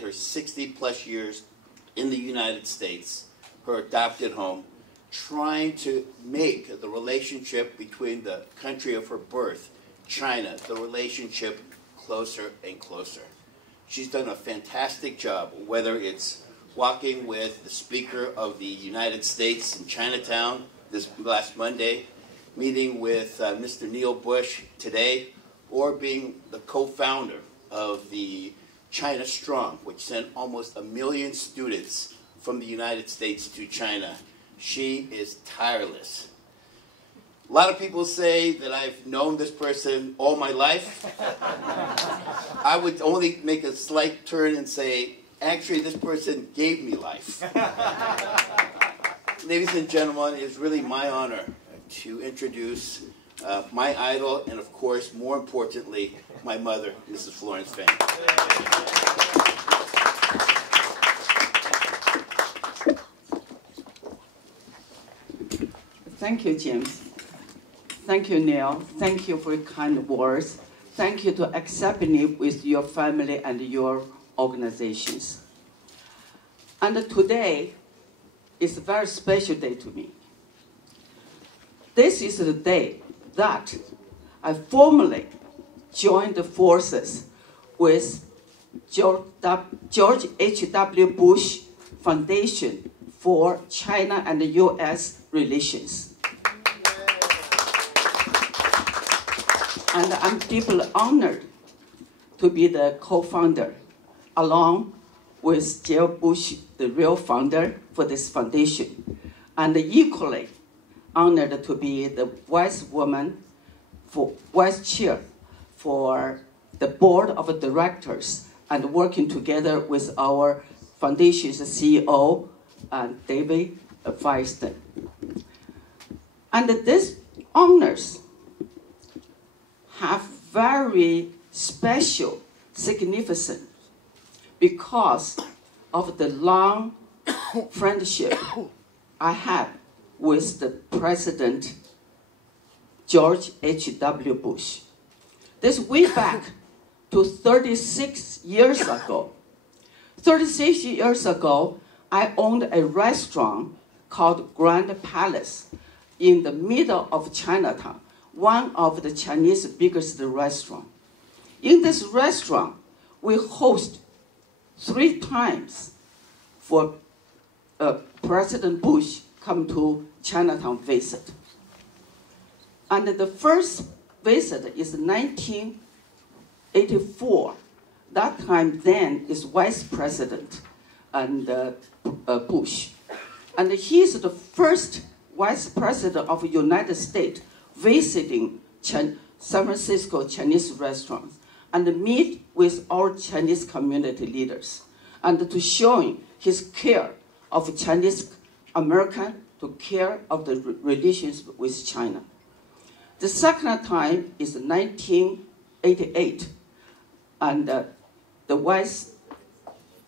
her 60-plus years in the United States, her adopted home, trying to make the relationship between the country of her birth, China, the relationship closer and closer. She's done a fantastic job, whether it's walking with the Speaker of the United States in Chinatown this last Monday, meeting with Mr. Neil Bush today, or being the co-founder of the China Strong, which sent almost 1 million students from the United States to China. She is tireless. A lot of people say that I've known this person all my life. I would only make a slight turn and say, actually, this person gave me life. Ladies and gentlemen, it is really my honor to introduce my idol and, of course, more importantly, my mother, Mrs. Florence Fang. Thank you, James. Thank you, Neil. Thank you for your kind words. Thank you to accept me with your family and your organizations. And today is a very special day to me. This is the day that I formally joined the forces with George H.W. Bush Foundation for China and the U.S. relations. And I'm deeply honored to be the co-founder, along with Jeb Bush, the real founder for this foundation, and equally honored to be the vice chair for the board of directors and working together with our foundation's CEO, David Feiston. And these honors have very special significance because of the long friendship I have with the President George H.W. Bush. This way back to 36 years ago. 36 years ago, I owned a restaurant called Grand Palace in the middle of Chinatown, one of the Chinese biggest restaurants. In this restaurant, we host 3 times for President Bush come to Chinatown visit. And the first visit is 1984. That time then is Vice President and Bush. And he is the first Vice President of the United States visiting San Francisco Chinese restaurants and meet with our Chinese community leaders and to showing his care of Chinese American to care of the relations with China. The second time is 1988, and the Vice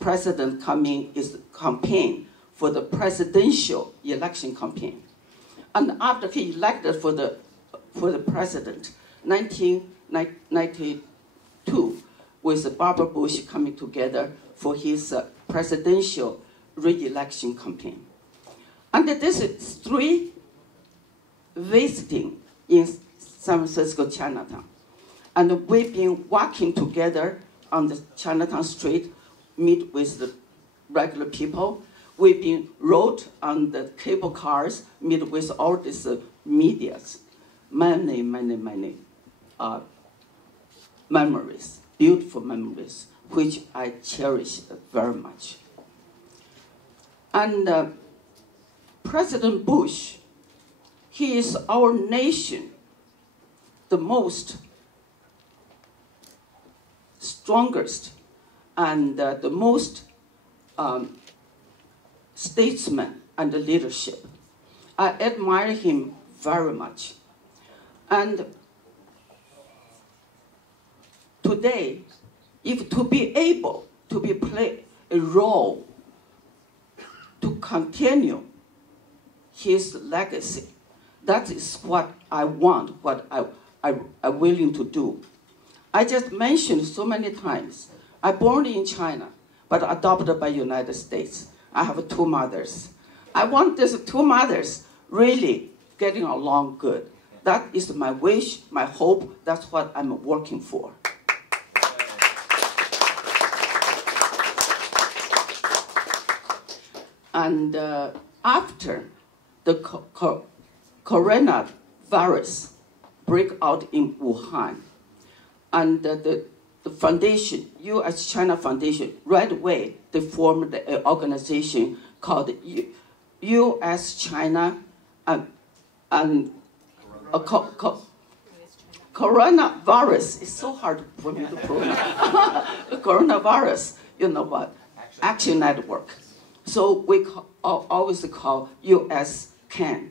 President coming is campaign for the presidential election campaign. And after he elected for the president, 1992, with Barbara Bush coming together for his presidential re-election campaign. And this is 3 visiting in San Francisco, Chinatown. And we've been walking together on the Chinatown street, meet with the regular people. We've been rode on the cable cars, meet with all these medias. Many memories, beautiful memories, which I cherish very much. And President Bush, he is our nation, the most strongest and the most statesman and leadership. I admire him very much. And today, if to be able to play a role to continue his legacy, that is what I want, what I'm willing to do. I just mentioned so many times, I born in China. but adopted by United States. I have 2 mothers. I want these 2 mothers really getting along good. That is my wish, my hope. That's what I'm working for. And after the coronavirus break out in Wuhan, and the foundation, U.S.-China Foundation, right away, they formed an organization called U.S.-China and coronavirus. It's so hard for me to pronounce. Coronavirus, you know what? Action Network. So we always call U.S.-CAN.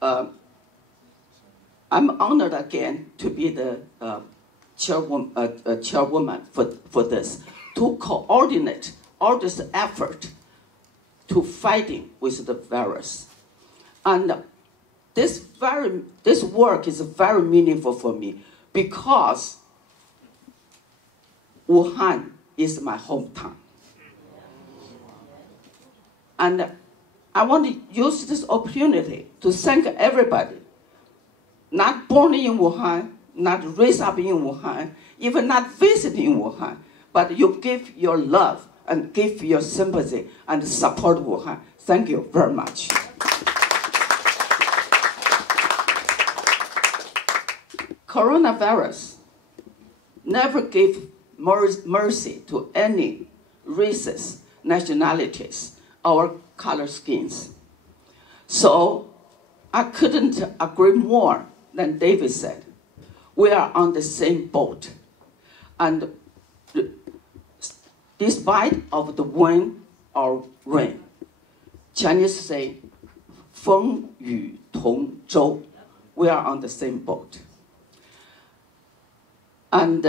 I'm honored again to be the chairwoman for this, to coordinate all this effort to fighting with the virus. And this work is very meaningful for me because Wuhan is my hometown. And I want to use this opportunity to thank everybody, not born in Wuhan, not raised up in Wuhan, even not visiting Wuhan, but you give your love and give your sympathy and support Wuhan. Thank you very much. Coronavirus never gave mercy to any races, nationalities, or color skins. So I couldn't agree more than David said. We are on the same boat. And despite of the wind or rain, Chinese say, 风雨同舟. We are on the same boat. And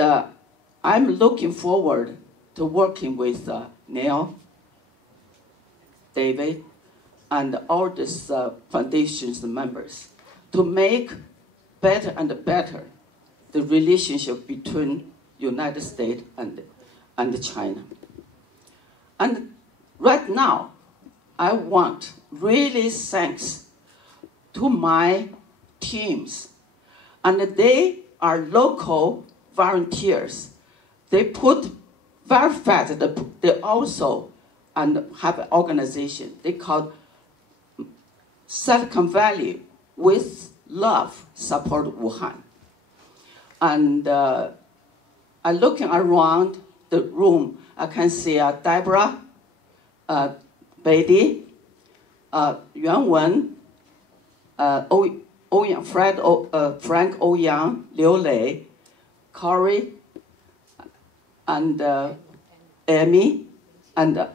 I'm looking forward to working with Neil, David, and all these foundation's members to make better and better the relationship between United States and China. And right now, I want really thanks to my teams. And they are local volunteers. They put very fast, they also and have an organization they call Silicon Valley with Love Support Wuhan. And I'm looking around the room, I can see Deborah, Betty, Yuan Wen, Frank Ouyang, Liu Lei, Corey, and Amy, and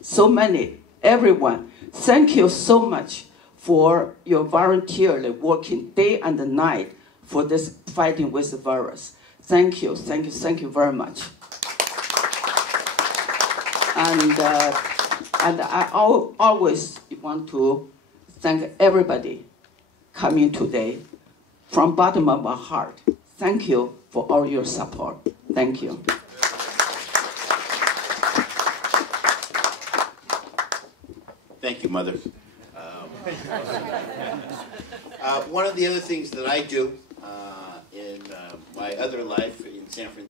so many, everyone. Thank you so much for your voluntarily working day and night for this fighting with the virus. Thank you very much. And I always want to thank everybody coming today from bottom of my heart. Thank you for all your support. Thank you. Thank you, Mother. One of the other things that I do in my other life in San Francisco